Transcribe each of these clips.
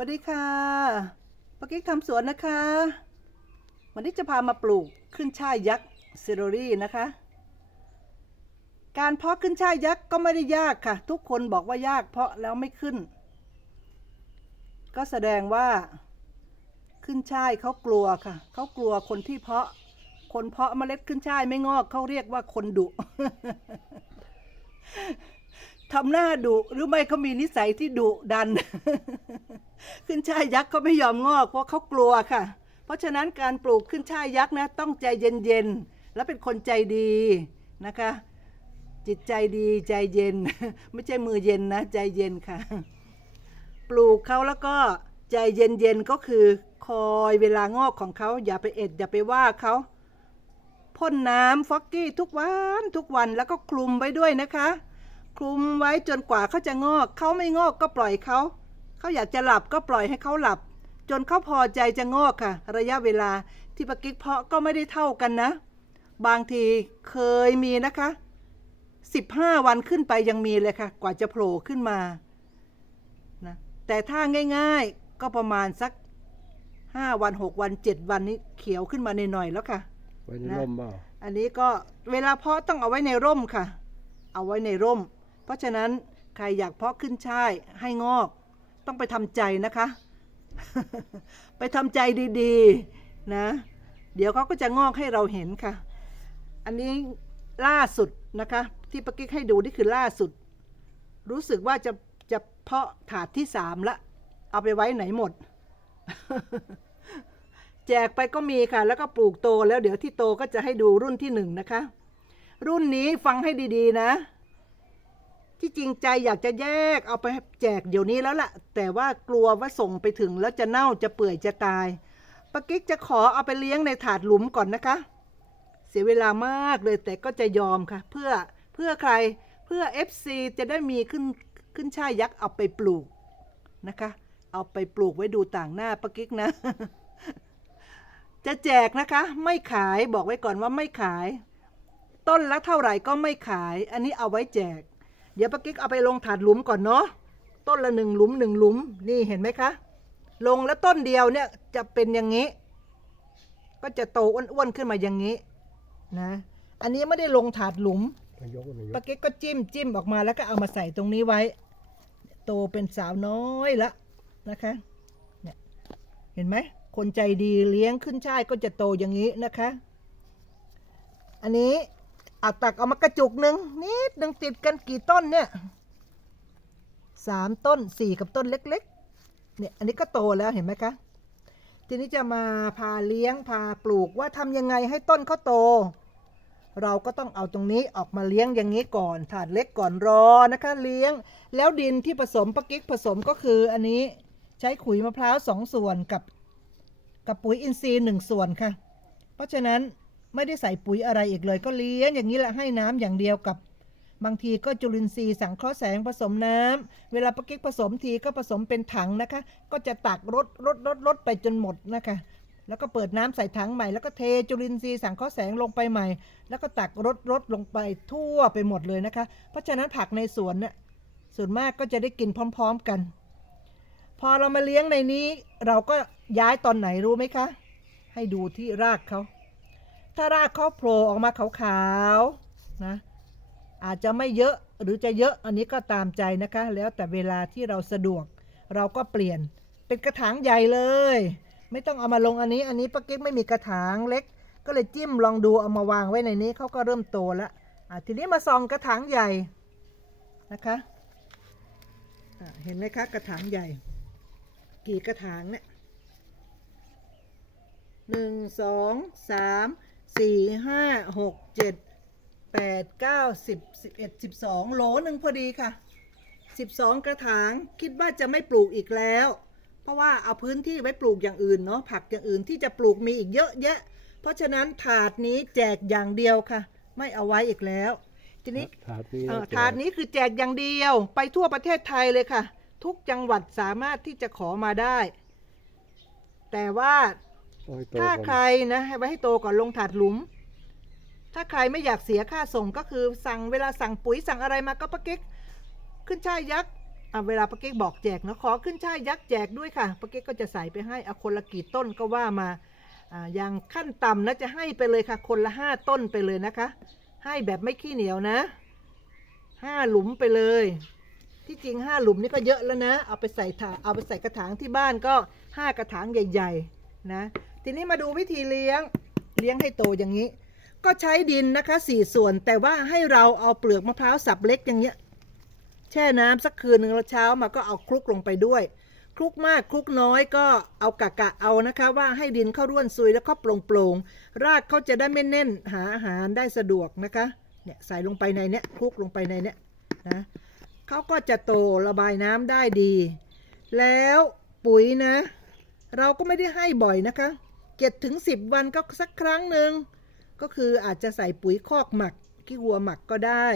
วัสดีค่ะปากิ๊กทำสวนนะคะ วันนี้จะพามาปลูกขึ้นช่ายยักษ์เซโรรี่นะคะ การเพาะขึ้นช่ายยักษ์ก็ไม่ได้ยากค่ะ ทุกคนบอกว่ายากเพาะแล้วไม่ขึ้น ก็แสดงว่าขึ้นช่ายเขากลัวค่ะ เขากลัวคนที่เพาะ คนเพาะเมล็ดขึ้นช่ายไม่งอกเขาเรียกว่าคนดุ ทำหน้าดุหรือไม่เขามีนิสัยที่ดุดัน ขึ้นช่ายยักษ์เขาไม่ยอมงอกเพราะเขากลัวค่ะ เพราะฉะนั้นการปลูกขึ้นช่ายยักษ์นะต้องใจเย็นๆและเป็นคนใจดีนะคะ จิตใจดีใจเย็น ไม่ใช่มือเย็นนะ ใจเย็นค่ะ ปลูกเขาแล้วก็ใจเย็นๆก็คือคอยเวลางอกของเขาอย่าไปเอ็ด อย่าไปว่าเขาพ่นน้ำฟอกกี้ทุกวันทุกวันแล้วก็คลุมไว้ด้วยนะคะ คลุมไว้จนกว่าเขาจะงอก เขาไม่งอกก็ปล่อยเขา เขาอยากจะหลับก็ปล่อยให้เขาหลับ จนเขาพอใจจะงอกค่ะ ระยะเวลาที่ปากิ๊กเพาะก็ไม่ได้เท่ากันนะ บางทีเคยมีนะคะ 15 วันขึ้นไปยังมีเลยค่ะ กว่าจะโผล่ขึ้นมานะแต่ถ้าง่ายๆก็ประมาณสัก 5 วัน 6 วัน 7 วันนี้เขียวขึ้นมาหน่อยๆแล้วค่ะไว้ในนะร่มเปล่าอันนี้ก็เวลาเพาะต้องเอาไว้ในร่มค่ะ เอาไว้ในร่ม เพราะฉะนั้นใครอยากเพาะขึ้นช่ายให้งอก ต้องไปทำใจนะคะ ไปทำใจดีๆนะเดี๋ยวเขาก็จะงอกให้เราเห็นค่ะ อันนี้ล่าสุดนะคะ ที่ปากิ๊กให้ดูนี่คือล่าสุด รู้สึกว่าจะจะเพาะถาดที่สามละ เอาไปไว้ไหนหมด แจกไปก็มีค่ะ แล้วก็ปลูกโตแล้วเดี๋ยวที่โตก็จะให้ดูรุ่นที่หนึ่งนะคะ รุ่นนี้ฟังให้ดีๆนะ ที่จริงใจอยากจะแยกเอาไปแจกเดี๋ยวนี้แล้วล่ะ แต่ว่ากลัวว่าส่งไปถึงแล้วจะเน่าจะเปื่อยจะตายปากิ๊กจะขอเอาไปเลี้ยงในถาดหลุมก่อนนะคะ เสียเวลามากเลยแต่ก็จะยอมค่ะ เพื่อเพื่อใครเพื่อ FC จะได้มีขึ้นขึ้นช่ายยักษ์เอาไปปลูกนะคะ เอาไปปลูกไว้ดูต่างหน้าปากิ๊กนะ จะแจกนะคะ ไม่ขายบอกไว้ก่อนว่าไม่ขาย ต้นละเท่าไหร่ก็ไม่ขาย อันนี้เอาไว้แจก เดี๋ยวปากิ๊กเอาไปลงถาดหลุมก่อนเนาะต้นละหนึ่งหลุมหนึ่งหลุมนี่เห็นไหมคะ ลงแล้วต้นเดียวเนี่ยจะเป็นอย่างนี้ ก็จะโตอ้วนๆขึ้นมาอย่างนี้นะอันนี้ไม่ได้ลงถาดหลุมนายกนายกปากิ๊กก็จิ้มจิ้มออกมาแล้วก็เอามาใส่ตรงนี้ไว้ โตเป็นสาวน้อยละนะคะเนี่ยเห็นไหมคนใจดีเลี้ยงขึ้นช่ายก็จะโตอย่างนี้นะคะ อันนี้เอาตักเอามากระจุกหนึ่งนิดหนึ่งติดกันกี่ต้นเนี่ยสามต้นสี่กับต้นเล็กๆ เนี่ยอันนี้ก็โตแล้วเห็นไหมคะ ทีนี้จะมาพาเลี้ยงพาปลูกว่าทำยังไงให้ต้นเขาโต เราก็ต้องเอาตรงนี้ออกมาเลี้ยงอย่างนี้ก่อนถาดเล็กก่อนรอนะคะเลี้ยง แล้วดินที่ผสมปะกิ๊กผสมก็คืออันนี้ใช้ขุยมะพร้าวสองส่วนกับกับปุ๋ยอินทรีย์หนึ่งส่วนค่ะ เพราะฉะนั้น ไม่ได้ใส่ปุ๋ยอะไรอีกเลย ก็เลี้ยงอย่างนี้แหละให้น้ำอย่างเดียวกับบางทีก็จุลินทรีย์สังเคราะห์แสงผสมน้ำเวลาปะกิ๊กผสมทีก็ผสมเป็นถังนะคะ ก็จะตักรดรดรดรดไปจนหมดนะคะ แล้วก็เปิดน้ำใส่ถังใหม่แล้วก็เทจุลินทรีย์สังเคราะห์แสงลงไปใหม่ แล้วก็ตักรดรดลงไปทั่วไปหมดเลยนะคะ เพราะฉะนั้นผักในสวนเนี่ยส่วนมากก็จะได้กินพร้อม ๆกัน พอเรามาเลี้ยงในนี้ เราก็ย้ายตอนไหนรู้ไหมคะ ให้ดูที่รากเขา ถ้ารากเขาโผล่ออกมาขาวๆนะอาจจะไม่เยอะหรือจะเยอะอันนี้ก็ตามใจนะคะ แล้วแต่เวลาที่เราสะดวก เราก็เปลี่ยนเป็นกระถางใหญ่เลย ไม่ต้องเอามาลงอันนี้ อันนี้ป้ากิ๊กไม่มีกระถางเล็ก ก็เลยจิ้มลองดูเอามาวางไว้ในนี้เขาก็เริ่มโตแล้วอะทีนี้มาส่องกระถางใหญ่นะคะะเห็นไหมคะกระถางใหญ่ กี่กระถางเนี่ยหนึ่งสองสาม สี่ห้าหกเจ็ดแปดเก้าสิบสิบเอ็ดสิบสองโหลหนึ่งพอดีค่ะสิบสองกระถางคิดว่าจะไม่ปลูกอีกแล้ว เพราะว่าเอาพื้นที่ไว้ปลูกอย่างอื่นเนาะผักอย่างอื่นที่จะปลูกมีอีกเยอะแยะ เพราะฉะนั้นถาดนี้แจกอย่างเดียวค่ะ ไม่เอาไว้อีกแล้ว ทีนี้ถาดนี้เอ่อแจกถาดนี้คือแจกอย่างเดียว ไปทั่วประเทศไทยเลยค่ะ ทุกจังหวัดสามารถที่จะขอมาได้ แต่ว่า โอ้ยโตถ้าก่อนใครนะให้ไว้ให้โตก่อนลงถาดหลุม ถ้าใครไม่อยากเสียค่าส่งก็คือสั่งเวลาสั่งปุ๋ยสั่งอะไรมาก็ปะกิ๊กขึ้นช่ายยักษ์อะเวลาป้าเก๊กบอกแจกนะขอขึ้นช่ายยักษ์แจกด้วยค่ะป้าเก๊กก็จะใส่ไปให้เอาคนละกี่ต้นก็ว่ามาอ่าอย่างขั้นต่ำนะจะให้ไปเลยค่ะ คนละห้าต้นไปเลยนะคะ ให้แบบไม่ขี้เหนียวนะห้าหลุมไปเลย ที่จริงห้าหลุมนี่ก็เยอะแล้วนะ เอาไปใส่ถาเอาไปใส่กระถางที่บ้านก็ห้ากระถางใหญ่ ๆ นะ ทีนี้มาดูวิธีเลี้ยงเลี้ยงให้โตอย่างนี้ ก็ใช้ดินนะคะสี่ส่วน แต่ว่าให้เราเอาเปลือกมะพร้าวสับเล็กอย่างเงี้ยแช่น้ำสักคืนหนึ่งแล้วเช้ามาก็เอาคลุกลงไปด้วย คลุกมากคลุกน้อยก็เอากะกะเอานะคะ ว่าให้ดินเข้าร่วนซุยแล้วก็โปร่งโปร่งรากเขาจะได้ไม่แน่นหาอาหารได้สะดวกนะคะเนี่ยใส่ลงไปในเนี้ยคลุกลงไปในเนี้ยนะเขาก็จะโตระบายน้ำได้ดี แล้วปุ๋ยนะ เราก็ไม่ได้ให้บ่อยนะคะ เจ็ดถึงสิบวันก็สักครั้งหนึ่งก็คืออาจจะใส่ปุ๋ยคอกหมักขี้วัวหมักก็ได้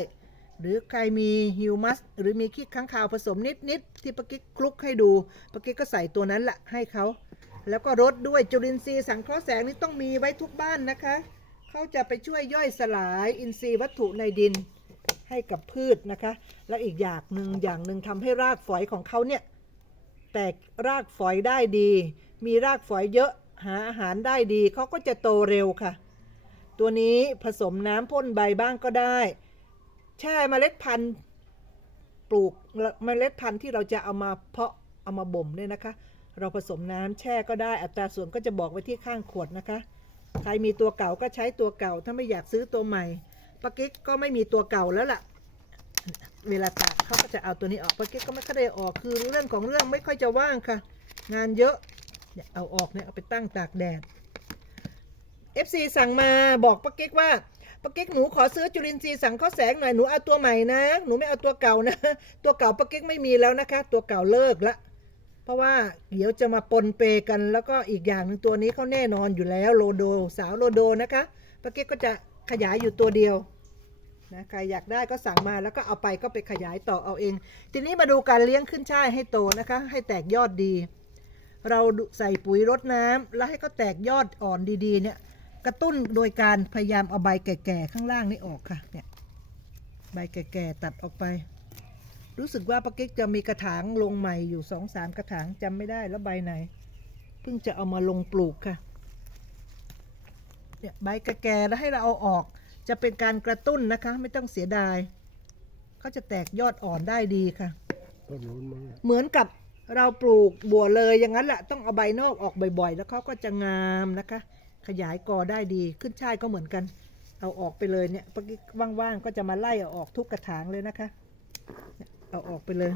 หรือใครมีฮิวมัสหรือมีขี้ค้างคาวผสมนิดๆที่ปะกิ๊กคลุกให้ดูปะกิ๊กก็ใส่ตัวนั้นแหละให้เขาแล้วก็รดด้วยจุลินทรีย์สังเคราะห์แสงนี่ต้องมีไว้ทุกบ้านนะคะเขาจะไปช่วยย่อยสลายอินทรีย์วัตถุในดินให้กับพืชนะคะ และอีกอย่างหนึ่งอย่างหนึ่งทำให้รากฝอยของเขาเนี่ยแตกรากฝอยได้ดี มีรากฝอยเยอะ หาอาหารได้ดีเขาก็จะโตเร็วค่ะ ตัวนี้ผสมน้ำพ่นใบบ้างก็ได้ แช่เมล็ดพันธุ์ปลูกเมล็ดพันธุ์ที่เราจะเอามาเพาะเอามาบ่มเนี่ยนะคะ เราผสมน้ำแช่ก็ได้อัตราส่วนก็จะบอกไว้ที่ข้างขวดนะคะ ใครมีตัวเก่าก็ใช้ตัวเก่าถ้าไม่อยากซื้อตัวใหม่ปากิ๊กก็ไม่มีตัวเก่าแล้วล่ะ เวลาตากเขาก็จะเอาตัวนี้ออกปากิ๊กก็ไม่ค่อยได้ออกคือเรื่องของเรื่องไม่ค่อยจะว่างค่ะ งานเยอะ เนี่ยเอาออกเนี่ยเอาไปตั้งตากแดด FC สั่งมาบอกปาเก๊กว่าปาเก๊กหนูขอซื้อจุลินทรีย์สังเคราะห์แสงหน่อยหนูเอาตัวใหม่นะ หนูไม่เอาตัวเก่านะ ตัวเก่าปาเก๊กไม่มีแล้วนะคะ ตัวเก่าเลิกละ เพราะว่าเดี๋ยวจะมาปนเปกันแล้วก็อีกอย่างนึงตัวนี้เขาแน่นอนอยู่แล้วโลโดสาวโลโดนะคะปาเก๊กก็จะขยายอยู่ตัวเดียวนะใครอยากได้ก็สั่งมาแล้วก็เอาไปก็ไปขยายต่อเอาเอง ทีนี้มาดูการเลี้ยงขึ้นช่ายให้โตนะคะ ให้แตกยอดดี เราใส่ปุ๋ยรดน้ำแล้วให้เขาแตกยอดอ่อนดีๆเนี่ย กระตุ้นโดยการพยายามเอาใบแก่ๆข้างล่างนี่ออกค่ะเนี่ยใบแก่ๆตัดออกไป รู้สึกว่าปากิ๊กจะมีกระถางลงใหม่อยู่สองสามกระถางจำไม่ได้แล้วใบไหนเพิ่งจะเอามาลงปลูกค่ะเนี่ยใบแก่ๆแล้วให้เราเอาออกจะเป็นการกระตุ้นนะคะ ไม่ต้องเสียดายเขาจะแตกยอดอ่อนได้ดีค่ะต้นนู้นมั้งอะเหมือนกับ เราปลูกบัวเลยอย่างนั้นแหละต้องเอาใบนอกออกบ่อยๆ แล้วเขาก็จะงามนะคะ ขยายกอได้ดีขึ้นช่ายก็เหมือนกัน เอาออกไปเลยเนี่ยปกี้ว่างๆก็จะมาไล่เอาออกทุกกระถางเลยนะคะ เอาออกไปเลย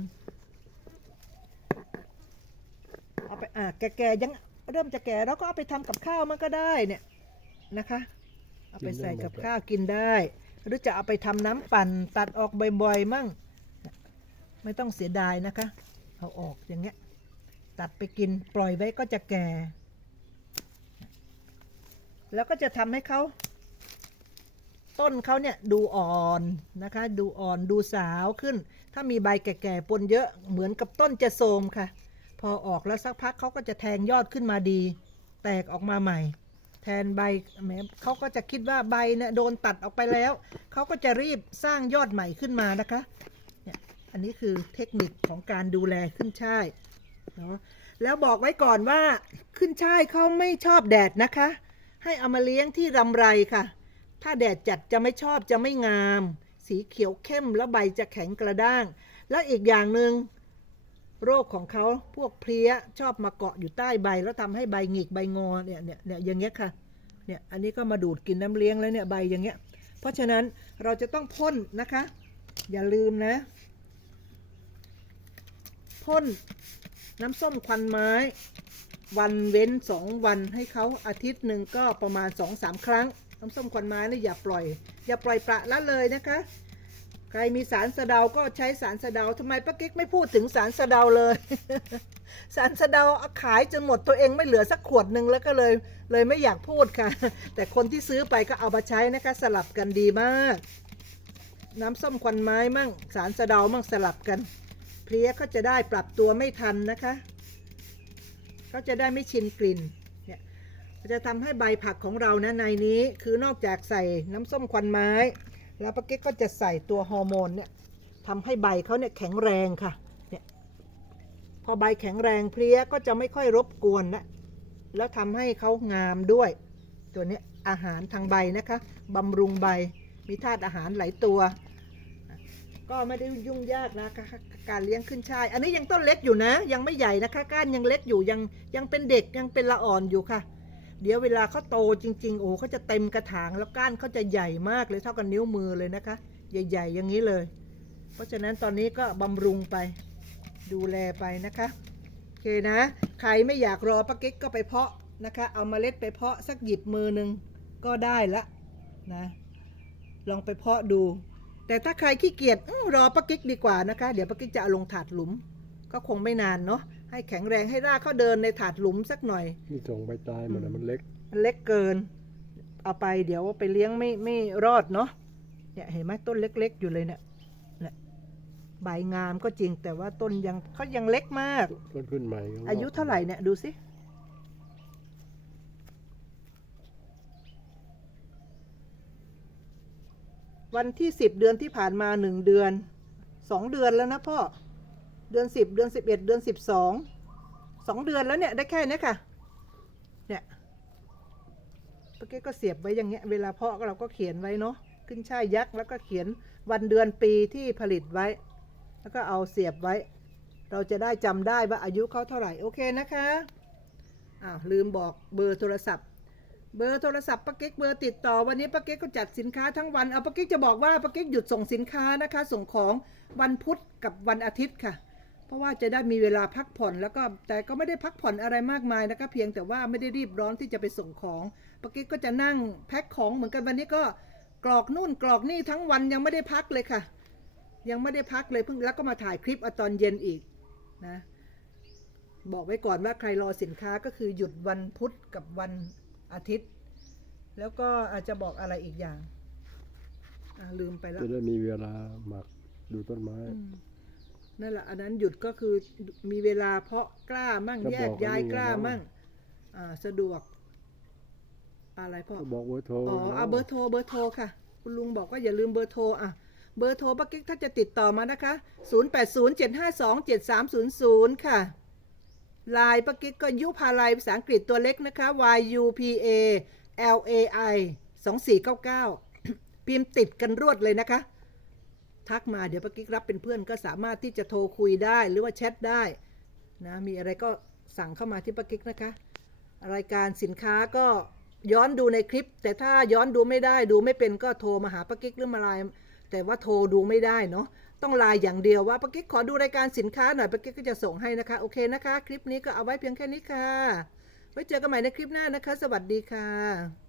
เอาไปอะแก่ๆยังเริ่มจะแก่แล้วก็เอาไปทำกับข้าวมันก็ได้เนี่ยนะคะ เอาไปใส่กับข้าวกินได้ หรือจะเอาไปทำน้ำปั่นตัดออกบ่อยๆมั่ง ไม่ต้องเสียดายนะคะ เอาออกอย่างเงี้ย ตัดไปกินปล่อยไว้ก็จะแก่ แล้วก็จะทำให้เขาต้นเขาเนี่ยดูอ่อนนะคะ ดูอ่อนดูสาวขึ้น ถ้ามีใบแก่ๆปนเยอะเหมือนกับต้นจะโทมค่ะ พอออกแล้วสักพักเขาก็จะแทงยอดขึ้นมาดี แตกออกมาใหม่ แทนใบแหมเขาก็จะคิดว่าใบเนี่ยโดนตัดออกไปแล้วเขาก็จะรีบสร้างยอดใหม่ขึ้นมานะคะ อันนี้คือเทคนิคของการดูแลขึ้นช่ายเนาะแล้วบอกไว้ก่อนว่าขึ้นช่ายเขาไม่ชอบแดดนะคะ ให้เอามาเลี้ยงที่รำไรค่ะ ถ้าแดดจัดจะไม่ชอบจะไม่งาม สีเขียวเข้มแล้วใบจะแข็งกระด้าง แล้วอีกอย่างหนึ่งโรคของเขาพวกเพลี้ยชอบมาเกาะอยู่ใต้ใบ แล้วทำให้ใบหงิกใบงอเนี่ยเนี่ยเนี่ยอย่างเงี้ยค่ะเนี่ยอันนี้ก็มาดูดกินน้ำเลี้ยงแล้วเนี่ยใบอย่างเงี้ย เพราะฉะนั้นเราจะต้องพ่นนะคะ อย่าลืมนะ พ่นน้ำส้มควันไม้ วันเว้นสองวันให้เขาอาทิตย์หนึ่งก็ประมาณสองสามครั้ง น้ำส้มควันไม้นี่อย่าปล่อย อย่าปล่อยปละละเลยนะคะ ใครมีสารสะเดาก็ใช้สารสะเดาทำไมป้ากิ๊กไม่พูดถึงสารสะเดาเลย สารสะเดาเอาขายจนหมดตัวเองไม่เหลือสักขวดหนึ่งแล้วก็เลยเลยไม่อยากพูดค่ะ แต่คนที่ซื้อไปก็เอามาใช้นะคะสลับกันดีมาก น้ำส้มควันไม้มั่งสารสะเดามั่งสลับกัน เพลี้ยเขาจะได้ปรับตัวไม่ทันนะคะเขาจะได้ไม่ชินกลิ่นเนี่ยจะทำให้ใบผักของเรานะในนี้คือนอกจากใส่น้ำส้มควันไม้ แล้วป้าเก๊กก็จะใส่ตัวฮอร์โมนเนี่ยทำให้ใบเขาเนี่ยแข็งแรงค่ะเนี่ยพอใบแข็งแรงเพลี้ยก็จะไม่ค่อยรบกวนละแล้วทำให้เขางามด้วย ตัวนี้อาหารทางใบนะคะบำรุงใบมีธาตุอาหารหลายตัว ก็ไม่ได้ยุ่งยากนะคะการเลี้ยงขึ้นช่าย อันนี้ยังต้นเล็กอยู่นะ ยังไม่ใหญ่นะคะ ก้านยังเล็กอยู่ยังยังเป็นเด็กยังเป็นละอ่อนอยู่ค่ะ เดี๋ยวเวลาเขาโตจริง ๆ โอ้เขาจะเต็มกระถางแล้วก้านเขาจะใหญ่มากเลยเท่ากับนิ้วมือเลยนะคะ ใหญ่ ๆ อย่างนี้เลย เพราะฉะนั้นตอนนี้ก็บำรุงไปดูแลไปนะคะโอเคนะ ใครไม่อยากรอป้ากิ๊กก็ไปเพาะนะคะ เอาเมล็ดไปเพาะสักหยิบมือหนึ่งก็ได้ละนะลองไปเพาะดู แต่ถ้าใครขี้เกียจอื้อรอป้ากิ๊กดีกว่านะคะ เดี๋ยวป้ากิ๊กจะเอาลงถาดหลุม ก็คงไม่นานเนาะให้แข็งแรงให้รากเขาเดินในถาดหลุมสักหน่อย นี่ส่งไปตายหมดอะมันเล็ก มันเล็กเกิน เอาไปเดี๋ยวไปเลี้ยงไม่ไม่รอดเนาะเนี่ยเห็นไหมต้นเล็ก ๆ อยู่เลยเนี่ยเนี่ยใบงามก็จริงแต่ว่าต้นยังเขายังเล็กมาก ต้นขึ้นใหม่ก็งกอายุเท่าไหร่เนี่ยดูสิ วันที่สิบเดือนที่ผ่านมาหนึ่งเดือนสองเดือนแล้วนะพ่อ เดือนสิบเดือนสิบเอ็ดเดือนสิบสองสองเดือนแล้วเนี่ยได้แค่นี้ค่ะ เนี่ยเมื่อกี้ก็เสียบไว้อย่างเงี้ย เวลาเพาะเราก็เขียนไว้เนาะ ขึ้นช่ายยักษ์แล้วก็เขียนวันเดือนปีที่ผลิตไว้ แล้วก็เอาเสียบไว้ เราจะได้จำได้ว่าอายุเขาเท่าไหร่ โอเคนะคะ อ้าวลืมบอกเบอร์โทรศัพท์ เบอร์โทรศัพท์ป้าเก๊กเบอร์ติดต่อวันนี้ป้าเก๊กก็จัดสินค้าทั้งวันเอาป้าเก๊กจะบอกว่าป้าเก๊กหยุดส่งสินค้านะคะ ส่งของวันพุธกับวันอาทิตย์ค่ะ เพราะว่าจะได้มีเวลาพักผ่อนแล้วก็แต่ก็ไม่ได้พักผ่อนอะไรมากมายนะคะ เพียงแต่ว่าไม่ได้รีบร้อนที่จะไปส่งของป้าเก๊กก็จะนั่งแพ็คของเหมือนกันวันนี้ก็กรอกนู่นกรอกนี่ทั้งวันยังไม่ได้พักเลยค่ะ ยังไม่ได้พักเลยเพิ่งแล้วก็มาถ่ายคลิปเอาตอนเย็นอีกนะบอกไว้ก่อนว่าใครรอสินค้าก็คือหยุดวันพุธกับวัน อาทิตย์ แล้วก็อาจจะบอกอะไรอีกอย่างอะลืมไปแล้วจะได้มีเวลาหมักดูต้นไม้อืมนั่นแหละอันนั้นหยุดก็คือมีเวลาเพาะกล้ามั่งก็แยบอกกย้ายไว้นี่ไงกล้าเนาะมั่งอ่าสะดวก อะไรพ่อก็บอกเบอร์โทรอ๋อเอาเบอร์โทรเบอร์โทรค่ะ คุณลุงบอกว่าอย่าลืมเบอร์โทรอะเบอร์โทรป้ากิ๊กถ้าจะติดต่อมานะคะ 0807527300 ค่ะ ลายป้ากิ๊กก็ยุพาลายภาษาอังกฤษตัวเล็กนะคะ Y U P A L A I 2499 พิมพ์ติดกันรวดเลยนะคะ ทักมาเดี๋ยวป้ากิ๊กรับเป็นเพื่อนก็สามารถที่จะโทรคุยได้หรือว่าแชทได้นะมีอะไรก็สั่งเข้ามาที่ป้ากิ๊กนะคะ รายการสินค้าก็ย้อนดูในคลิป แต่ถ้าย้อนดูไม่ได้ดูไม่เป็นก็โทรมาหาป้ากิ๊กหรือมาไลน์แต่ว่าโทรดูไม่ได้เนาะ ต้องไลน์อย่างเดียวว่าป้ากิ๊กขอดูรายการสินค้าหน่อยป้ากิ๊กก็จะส่งให้นะคะ โอเคนะคะ คลิปนี้ก็เอาไว้เพียงแค่นี้ค่ะ ไว้เจอกันใหม่ในคลิปหน้านะคะ สวัสดีค่ะ